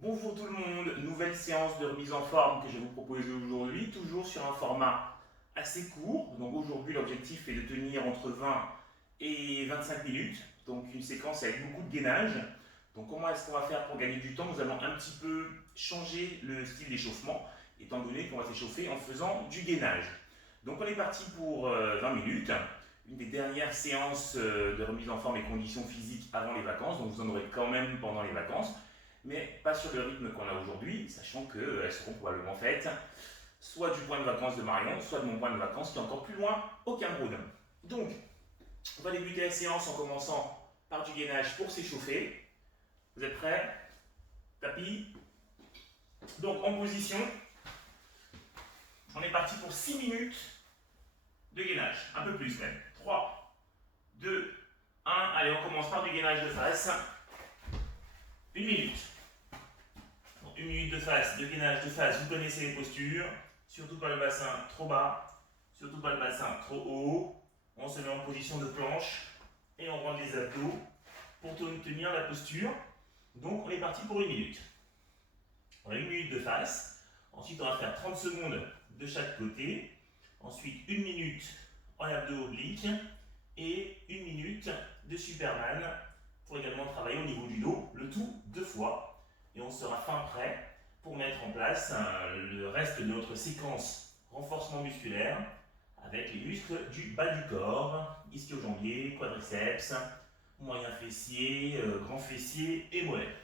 Bonjour tout le monde, nouvelle séance de remise en forme que je vais vous proposer aujourd'hui, toujours sur un format assez court. Donc aujourd'hui l'objectif est de tenir entre 20 et 25 minutes, donc une séquence avec beaucoup de gainage. Donc comment est-ce qu'on va faire pour gagner du temps? Nous allons un petit peu changer le style d'échauffement, étant donné qu'on va s'échauffer en faisant du gainage. Donc on est parti pour 20 minutes, une des dernières séances de remise en forme et conditions physiques avant les vacances, donc vous en aurez quand même pendant les vacances, mais pas sur le rythme qu'on a aujourd'hui, sachant qu'elles seront probablement faites soit du point de vacances de Marion, soit de mon point de vacances qui est encore plus loin au Cameroun. Donc, on va débuter la séance en commençant par du gainage pour s'échauffer. Vous êtes prêts? Tapis. Donc, en position, on est parti pour 6 minutes de gainage, un peu plus même. 3, 2, 1. Allez, on commence par du gainage de face. 1 minute. Donc, 1 minute de face, de gainage de face, vous connaissez les postures. Surtout pas le bassin trop bas, surtout pas le bassin trop haut. On se met en position de planche et on rentre les abdos pour tenir la posture. Donc on est parti pour 1 minute. On a 1 minute de face. Ensuite on va faire 30 secondes de chaque côté. Ensuite 1 minute en abdos obliques et 1 minute de Superman pour également travailler au niveau du dos, le tout 2 fois. Et on sera fin prêt pour mettre en place le reste de notre séquence renforcement musculaire avec les muscles du bas du corps, ischio-jambier, quadriceps, moyen fessier, grand fessier et mollet.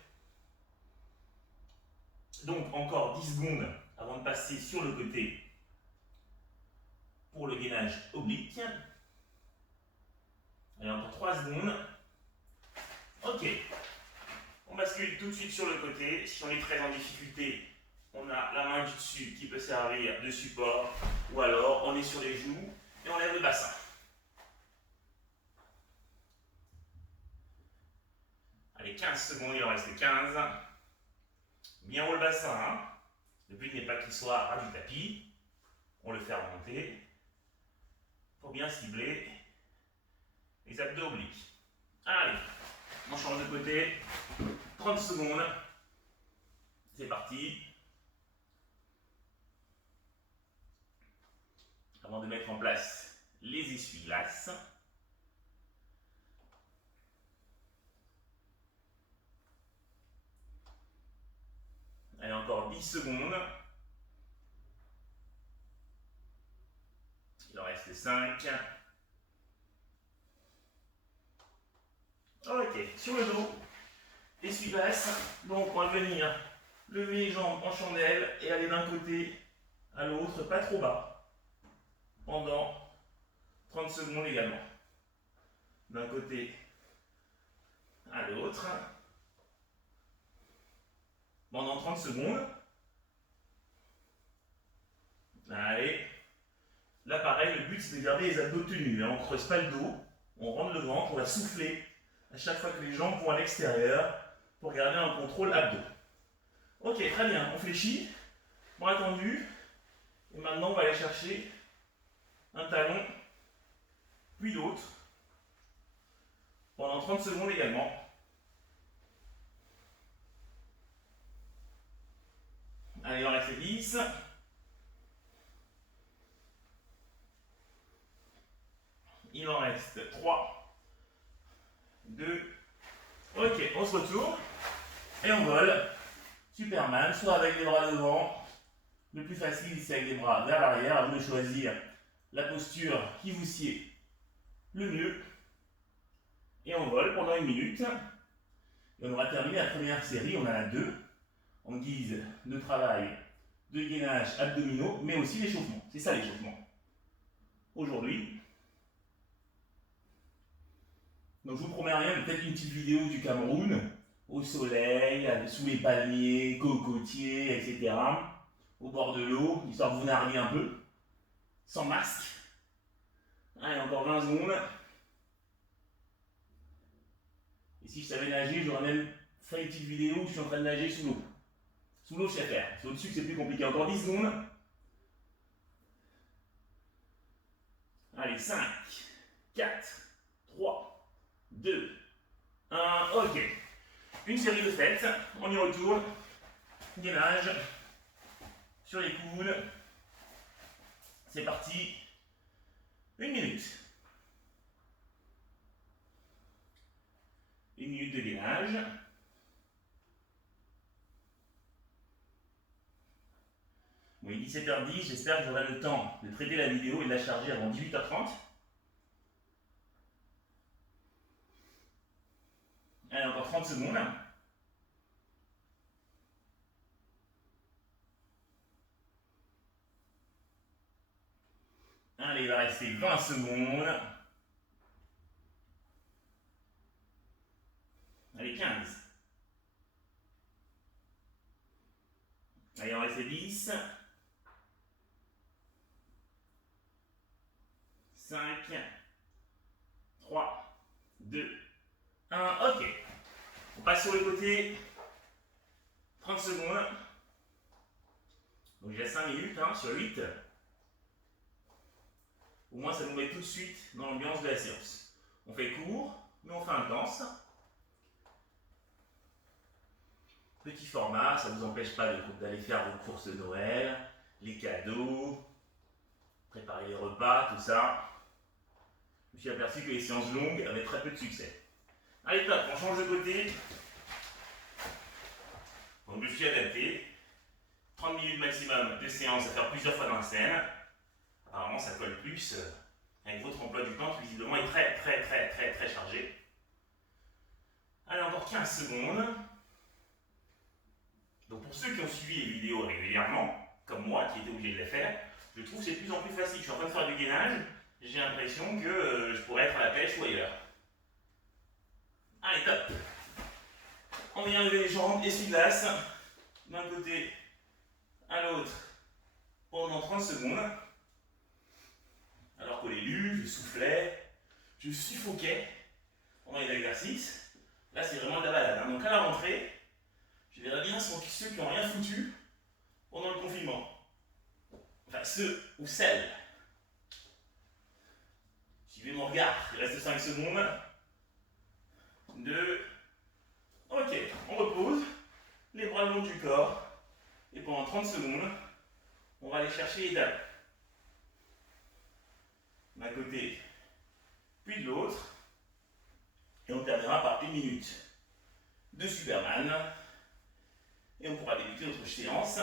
Donc encore 10 secondes avant de passer sur le côté pour le gainage oblique. Allez, encore 3 secondes. Ok. On bascule tout de suite sur le côté. Si on est très en difficulté, on a la main du dessus qui peut servir de support, ou alors on est sur les genoux et on lève le bassin. Allez, 15 secondes, il en reste 15. Bien haut le bassin. Hein. Le but n'est pas qu'il soit à ras du tapis. On le fait remonter pour bien cibler les abdos obliques. Allez, on change de côté. 30 secondes. C'est parti. Avant de mettre en place les essuie-glaces. Allez, encore 10 secondes. Il en reste 5. Ok, sur le dos, essuie-glace. Donc on va venir lever les jambes en chandelle et aller d'un côté à l'autre, pas trop bas, pendant 30 secondes également. D'un côté à l'autre, pendant 30 secondes. Allez. Là pareil, le but c'est de garder les abdos tenus. On ne creuse pas le dos, on rentre le ventre, on va souffler à chaque fois que les jambes vont à l'extérieur pour garder un contrôle abdos. Ok, très bien, on fléchit, bras tendus, et maintenant on va aller chercher un talon, puis l'autre, pendant 30 secondes également. Allez, il en reste 10. Il en reste 3, 2, ok, on se retourne et on vole. Superman, soit avec les bras devant. Le plus facile, c'est avec les bras vers l'arrière. À vous de choisir la posture qui vous sied le mieux. Et on vole pendant 1 minute. Et on aura terminé la première série, on en a 2, en guise de travail de gainage abdominaux, mais aussi l'échauffement. C'est ça l'échauffement. Aujourd'hui. Donc je vous promets rien, mais peut-être une petite vidéo du Cameroun, au soleil, sous les palmiers, cocotiers, etc. Au bord de l'eau, histoire de vous narguer un peu, sans masque. Allez, encore 20 secondes. Et si je savais nager, j'aurais même fait une petite vidéo où je suis en train de nager sous l'eau. Sous l'eau, je sais faire. C'est au-dessus que c'est plus compliqué. Encore 10 secondes. Allez, 5, 4, 3, 2, 1. Ok. Une série de fêtes. On y retourne. gainage sur les coudes. C'est parti. 1 minute. 1 minute de gainage. Bon, il est 17h10, j'espère que j'aurai le temps de traiter la vidéo et de la charger avant 18h30. Allez, encore 30 secondes. Allez, il va rester 20 secondes. Allez, 15. Allez, il en reste 10. 5, 3, 2, 1. Ok. On passe sur le côté. 30 secondes. Donc j'ai 5 minutes sur 8. Au moins ça nous met tout de suite dans l'ambiance de la séance. On fait court, mais on fait intense. Petit format, ça ne vous empêche pas d'aller faire vos courses de Noël, les cadeaux, préparer les repas, tout ça. Je me suis aperçu que les séances longues avaient très peu de succès. Allez, top, on change de côté. Donc je me suis adapté. 30 minutes maximum de séance à faire plusieurs fois dans la semaine. Apparemment, ça colle plus avec votre emploi du temps qui visiblement est très chargé. Allez, encore 15 secondes. Donc pour ceux qui ont suivi les vidéos régulièrement, comme moi qui étais obligé de les faire, je trouve que c'est de plus en plus facile. Je suis en train de faire du gainage, j'ai l'impression que je pourrais être à la pêche ou ailleurs. Allez, top. On vient lever les jambes, essuie-glace, d'un côté à l'autre pendant 30 secondes. Alors qu'au début, je soufflais, je suffoquais pendant les exercices. Là, c'est vraiment de la balade. Donc à la rentrée, je verrai bien ceux qui n'ont rien foutu pendant le confinement. Enfin, ceux ou celles. Suivez mon regard, il reste 5 secondes. 2. Ok, on repose. Les bras le long du corps. Et pendant 30 secondes, on va aller chercher les dalles. D'un côté, puis de l'autre. Et on terminera par 1 minute de Superman. Et on pourra débuter notre séance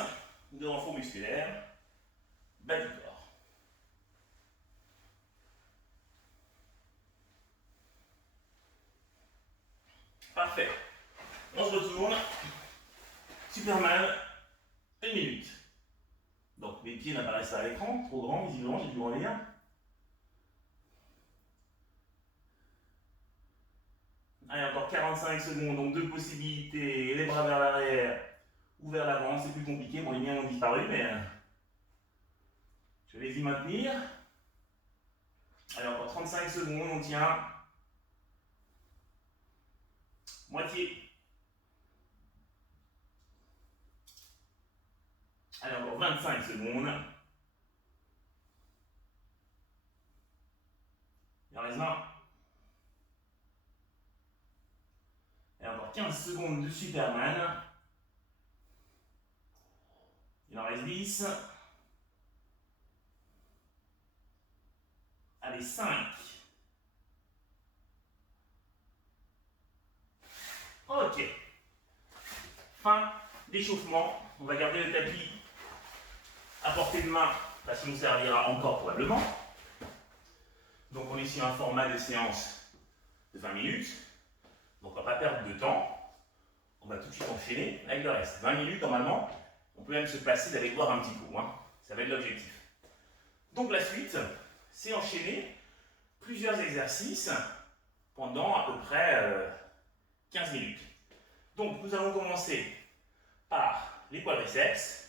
de renfort musculaire bas du corps. Parfait. On se retourne. Superman, 1 minute. Donc mes pieds n'apparaissent pas à l'écran, trop grand, visiblement, j'ai dû grandir. Allez, encore 45 secondes, donc 2 possibilités, les bras vers l'arrière ou vers l'avant, c'est plus compliqué, bon les miens ont disparu, mais je vais les y maintenir. Allez, encore 35 secondes, on tient. Moitié. Allez, encore 25 secondes. Il en reste 20. Et encore 15 secondes de Superman. Il en reste 10. Allez, 5. Ok. Fin d'échauffement. On va garder le tapis à portée de main parce qu'il nous servira encore probablement. Donc on est sur un format de séance de 20 minutes. Donc on ne va pas perdre de temps. On va tout de suite enchaîner avec le reste. 20 minutes normalement. On peut même se passer d'aller boire un petit coup. Ça va être l'objectif. Donc la suite, c'est enchaîner plusieurs exercices pendant à peu près 15 minutes. Donc nous allons commencer par les quadriceps.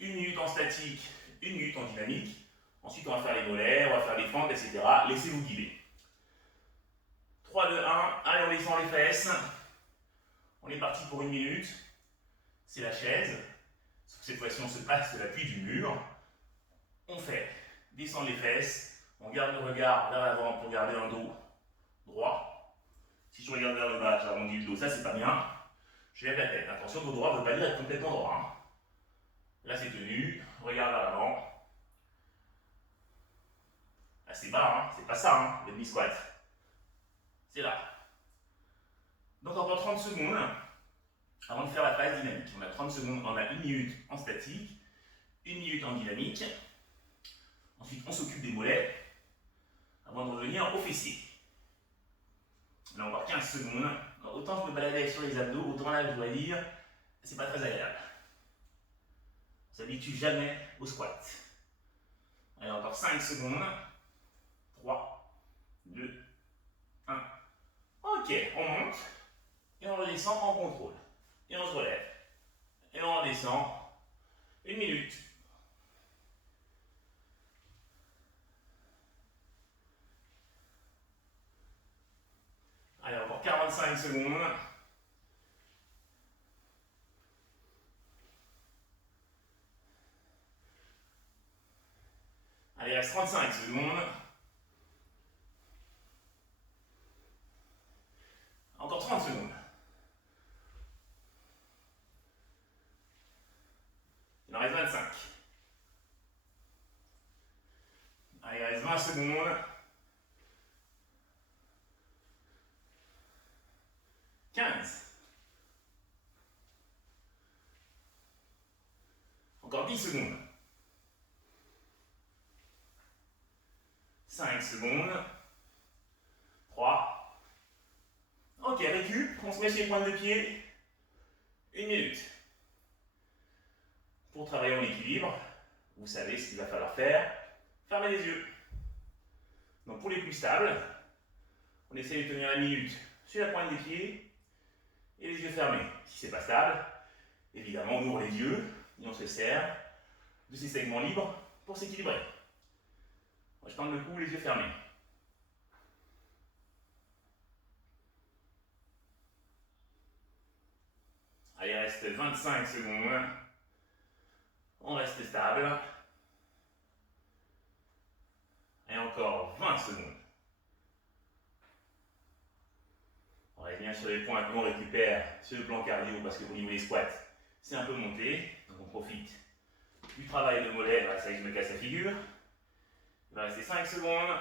1 minute en statique, 1 minute en dynamique. Ensuite on va faire les mollets, on va faire les fentes, etc. Laissez-vous guider. 3, 2, 1, allez on descend les fesses. On est parti pour 1 minute. C'est la chaise. Sauf que cette fois-ci on se passe de l'appui du mur. On fait descendre les fesses. On garde le regard vers l'avant pour garder un dos droit. Si je regarde vers le bas, j'arrondis le dos, ça c'est pas bien. Je lève la tête. Attention, dos droit ne veut pas dire être complètement droit. Hein. Là, c'est tenu. Regarde vers l'avant. Assez bas, hein. C'est pas ça, hein, le demi-squat. C'est là. Donc, encore 30 secondes avant de faire la phase dynamique. On a 30 secondes, on a 1 minute en statique, 1 minute en dynamique. Ensuite, on s'occupe des mollets avant de revenir aux fessiers. Là, encore 15 secondes. Alors, autant je me baladais sur les abdos, autant là, je dois dire, c'est pas très agréable. On s'habitue jamais au squat. Allez, encore 5 secondes. 3, 2, 1. Ok, on monte et on redescend en contrôle. Et on se relève. Et on redescend. 1 minute. Allez, encore 45 secondes. Allez, il reste 35 secondes. Encore 30 secondes. Il en reste 25. Allez, il reste 20 secondes. 15. Encore 10 secondes. 5 secondes. 3. Ok, récup. On se met sur les pointes de pied. 1 minute. Pour travailler en équilibre, vous savez ce qu'il va falloir faire. Fermez les yeux. Donc pour les plus stables, on essaie de tenir 1 minute sur la pointe des pieds et les yeux fermés. Si c'est pas stable, évidemment on ouvre les yeux et on se sert de ces segments libres pour s'équilibrer. Moi je tente le coup, les yeux fermés. Allez, il reste 25 secondes. On reste stable. Et encore 20 secondes. On revient sur les points qu'on récupère sur le plan cardio parce que au niveau des squats, c'est un peu monté. Donc on profite du travail de mollet. Voilà, ça y est, je me casse la figure. Il va rester 5 secondes.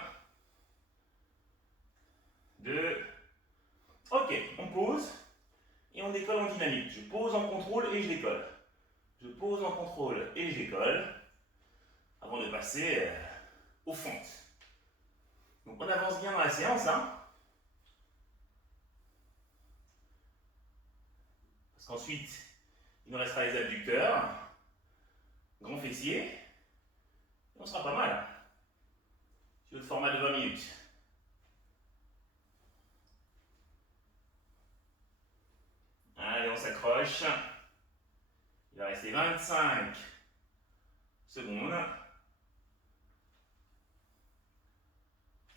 2. Ok, on pose et on décolle en dynamique. Je pose en contrôle et je décolle. Je pose en contrôle et je décolle avant de passer aux fentes. Donc on avance bien dans la séance, hein. Parce qu'ensuite, il nous restera les abducteurs, grand fessier, et on sera pas mal. Sur le format de 20 minutes. Allez, on s'accroche. Il va rester 25 secondes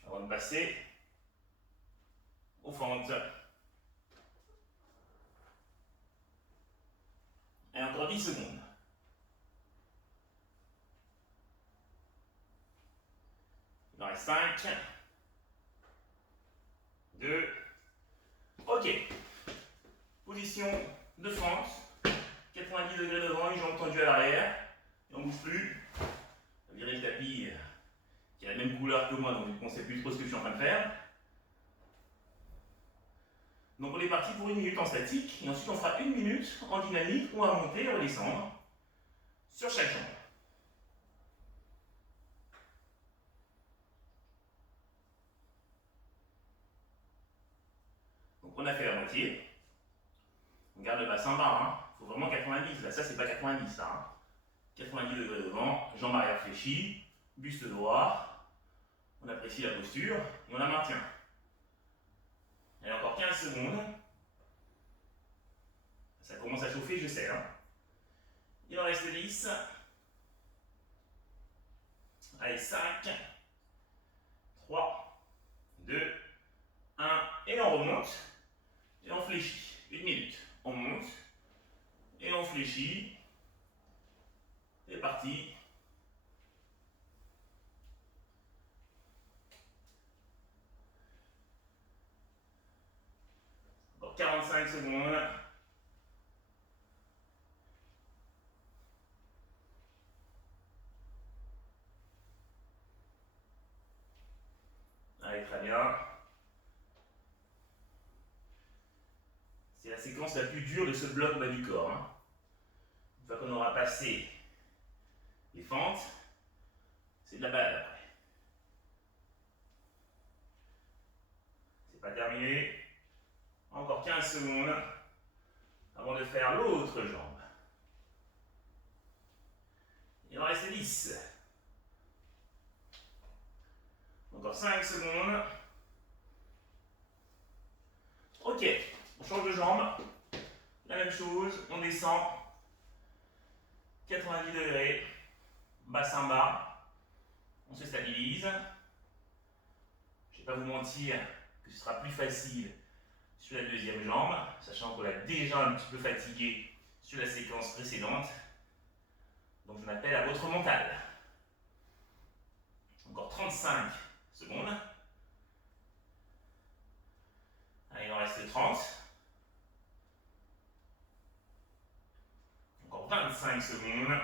avant de passer aux fentes. Et encore 10 secondes. Il en reste 5, 2, ok. Position de fente, 90 degrés devant, une jambe tendue à l'arrière, et on ne bouge plus. On va virer le tapis qui a la même couleur que moi, donc on ne sait plus trop ce que je suis en train de faire. Donc on est parti pour 1 minute en statique, et ensuite on fera 1 minute en dynamique, on va monter et redescendre sur chaque jambe. Donc on a fait la moitié. On garde le bassin bas, hein. Il faut vraiment 90, là ça c'est pas 90 là. Hein. 90 degrés devant, jambe arrière fléchie, buste droit, on apprécie la posture et on la maintient. Et encore 15 secondes. Ça commence à chauffer, je sais. Hein. Il en reste 10. Allez, 5, 3, 2, 1, et on remonte, et on fléchit. 1 minute. On monte, et on fléchit. C'est parti. Encore 45 secondes. Allez, très bien. C'est la séquence la plus dure de ce bloc bas du corps. Hein. Une fois qu'on aura passé les fentes, c'est de la balle après. C'est pas terminé. Encore 15 secondes avant de faire l'autre jambe. Il en reste 10. Encore 5 secondes. Ok, on change de jambe. La même chose, on descend. 90 degrés. Bassin bas. On se stabilise. Je ne vais pas vous mentir que ce sera plus facile sur la deuxième jambe, sachant qu'on l'a déjà un petit peu fatigué sur la séquence précédente. Donc je m'appelle à votre mental. Encore 35 secondes. Allez, il en reste 30. Encore 25 secondes.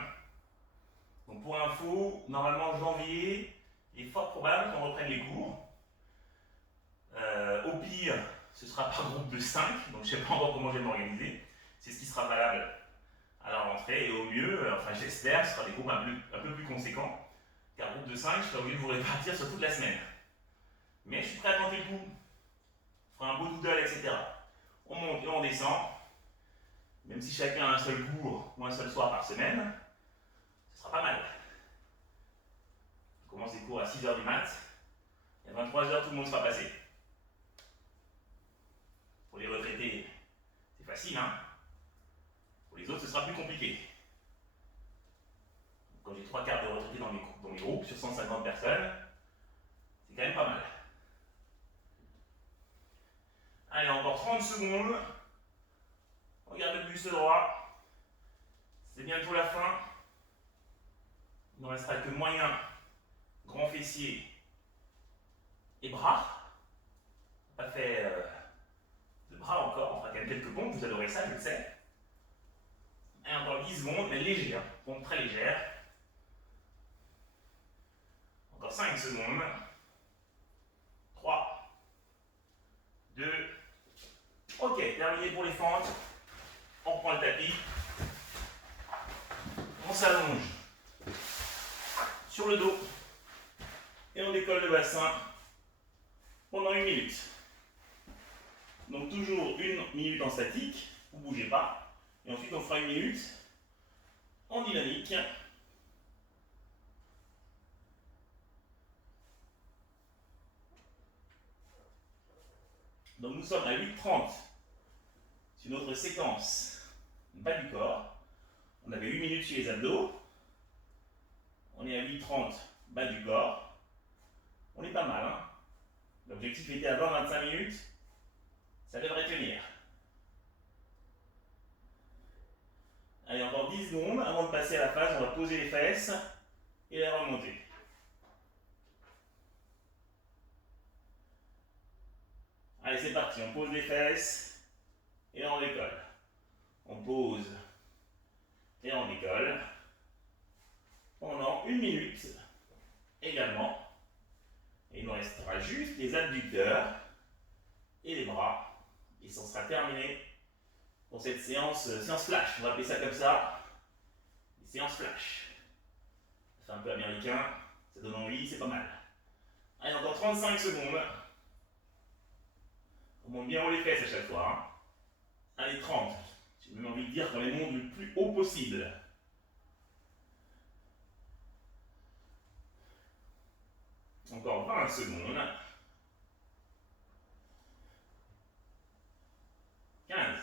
Donc pour info, normalement janvier, il est fort probable qu'on reprenne les cours. Au pire, ce sera par groupe de 5, donc je ne sais pas encore comment je vais m'organiser. C'est ce qui sera valable à la rentrée. Et au mieux, enfin j'espère, ce sera des groupes un peu plus conséquents. Car groupe de 5, je serai obligé de vous répartir sur toute la semaine. Mais je suis prêt à tenter le coup. On fera un beau doodle, etc. On monte et on descend. Même si chacun a un seul cours ou un seul soir par semaine, ce sera pas mal. On commence les cours à 6h du mat. Et à 23h, tout le monde sera passé. Pour les retraités, c'est facile, hein. Pour les autres, ce sera plus compliqué. Quand j'ai 3 quarts de retraités dans mes groupes, sur 150 personnes, c'est quand même pas mal. Allez, encore 30 secondes. Regarde le buste droit. C'est bientôt la fin. Il ne restera que moyen, grand fessier et bras. On n'a pas fait de bras encore, on fera quand même quelques pompes, vous adorez ça, je le sais. Et encore 10 secondes, mais légère, pompe très légère. Encore 5 secondes. 3, 2, ok, terminé pour les fentes. On reprend le tapis. On s'allonge sur le dos. Et on décolle le bassin pendant 1 minute. Donc toujours 1 minute en statique, vous ne bougez pas. Et ensuite on fera 1 minute en dynamique. Donc nous sommes à 8h30 sur notre séquence bas du corps. On avait 8 minutes sur les abdos. On est à 8h30 bas du corps. On est pas mal, hein. L'objectif était à 20-25 minutes. Ça devrait tenir. Allez, encore 10 secondes. Avant de passer à la phase, on va poser les fesses et les remonter. Allez, c'est parti. On pose les fesses et on décolle. On pose et on décolle. Pendant 1 minute également. Et il nous restera juste les adducteurs et les bras. Et ça sera terminé pour cette séance flash. On va appeler ça comme ça. Séance flash. Ça fait un peu américain. Ça donne envie, c'est pas mal. Allez, encore 35 secondes. On monte bien haut les fesses à chaque fois. Hein. Allez, 30. J'ai même envie de dire qu'on les monte le plus haut possible. Encore 20 secondes. 15.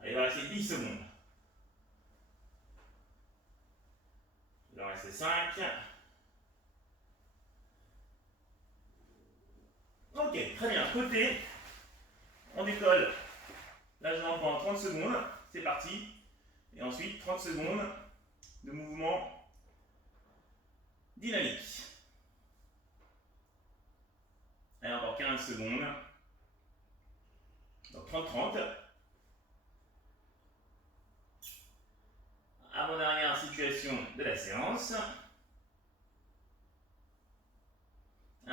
Allez, il va rester 10 secondes. Il en reste 5. Ok, très bien. Côté, on décolle la jambe pendant 30 secondes. C'est parti. Et ensuite, 30 secondes de mouvement dynamique. Allez, encore 15 secondes. Donc 30-30. Avant-dernière situation de la séance.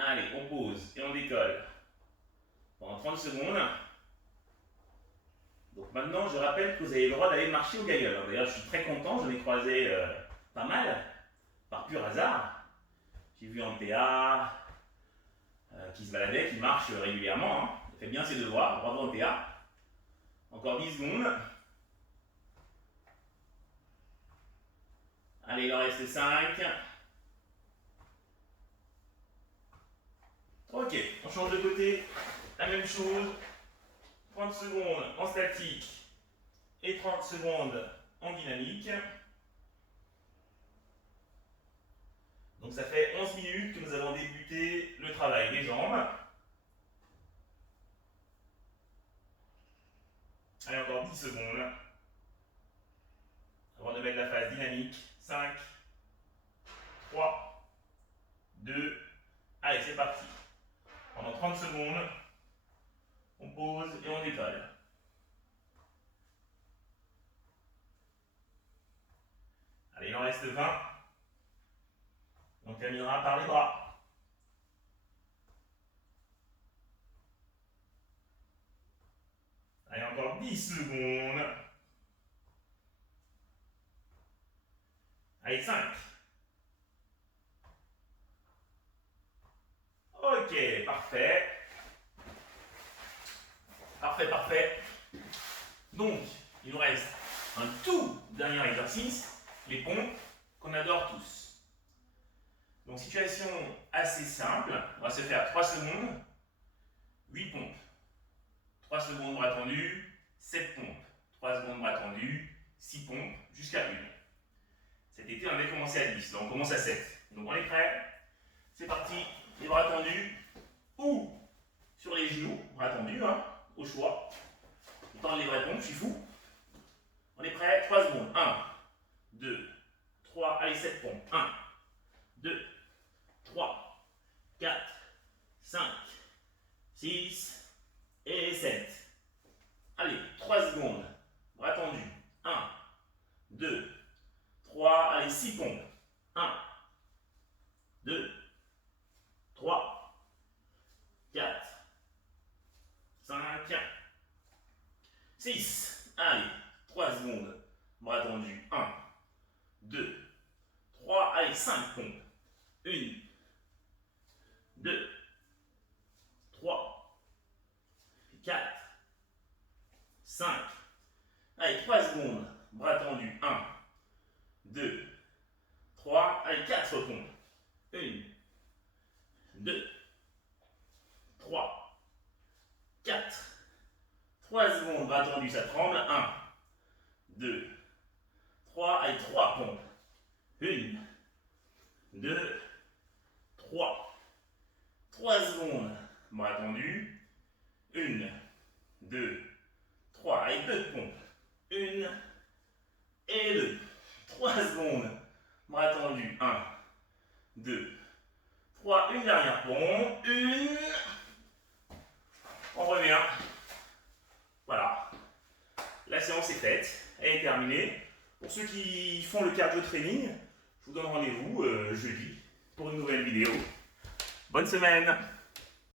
Allez, on pose et on décolle pendant 30 secondes. Donc maintenant, je rappelle que vous avez le droit d'aller marcher au gaillon. D'ailleurs, je suis très content, j'en ai croisé pas mal, par pur hasard. J'ai vu un TA qui se baladait, qui marche régulièrement. Hein. Il fait bien ses devoirs, bravo en TA. Encore 10 secondes. Allez, il en reste 5. Ok, on change de côté. La même chose. 30 secondes en statique et 30 secondes en dynamique. Donc ça fait 11 minutes que nous avons débuté le travail des jambes. Allez, encore 10 secondes. Avant de mettre la phase dynamique. 5, 3, 2, allez, c'est parti. Pendant 30 secondes, on pose et on décolle. Allez, il en reste 20. On terminera par les bras. Allez, encore 10 secondes. Allez, 5. Ok, parfait. Parfait. Donc, il nous reste un tout dernier exercice, les pompes, qu'on adore tous. Donc, situation assez simple. On va se faire 3 secondes, 8 pompes. 3 secondes bras tendus, 7 pompes. 3 secondes bras tendus, 6 pompes, jusqu'à 1. Cet été, on avait commencé à 10, donc on commence à 7. Donc, on est prêt. C'est parti. Les bras tendus ou sur les genoux, bras tendus, hein, au choix. Je tends les vraies pompes, je suis fou. On est prêt, 3 secondes. 1, 2, 3, allez, 7 pompes. 1, 2, 3, 4, 5, 6 et 7. Allez, 3 secondes. Bras tendus. 1, 2, 3, allez, 6 pompes. 1, 2, 3, 4, 5, 6. Allez, 3 secondes. Bras tendus. 1, 2, 3, allez, 5 pompes. 1, 2, 3, 4, 5. Allez, 3 secondes. Bras tendus. 1, 2, 3, allez, 4 pompes. 1, 2, 3, 4. 3 secondes, bras tendus, ça tremble. 1, 2, 3, allez, 3 pompes. 1, 2, 3. 3 secondes, bras tendus. 1, 2, 3, allez, 2 pompes. 1 et 2. 3 secondes, bras tendus. 1, 2, 3, une dernière pompe. 1. On revient. Voilà. La séance est faite. Elle est terminée. Pour ceux qui font le cardio training, je vous donne rendez-vous jeudi pour une nouvelle vidéo. Bonne semaine!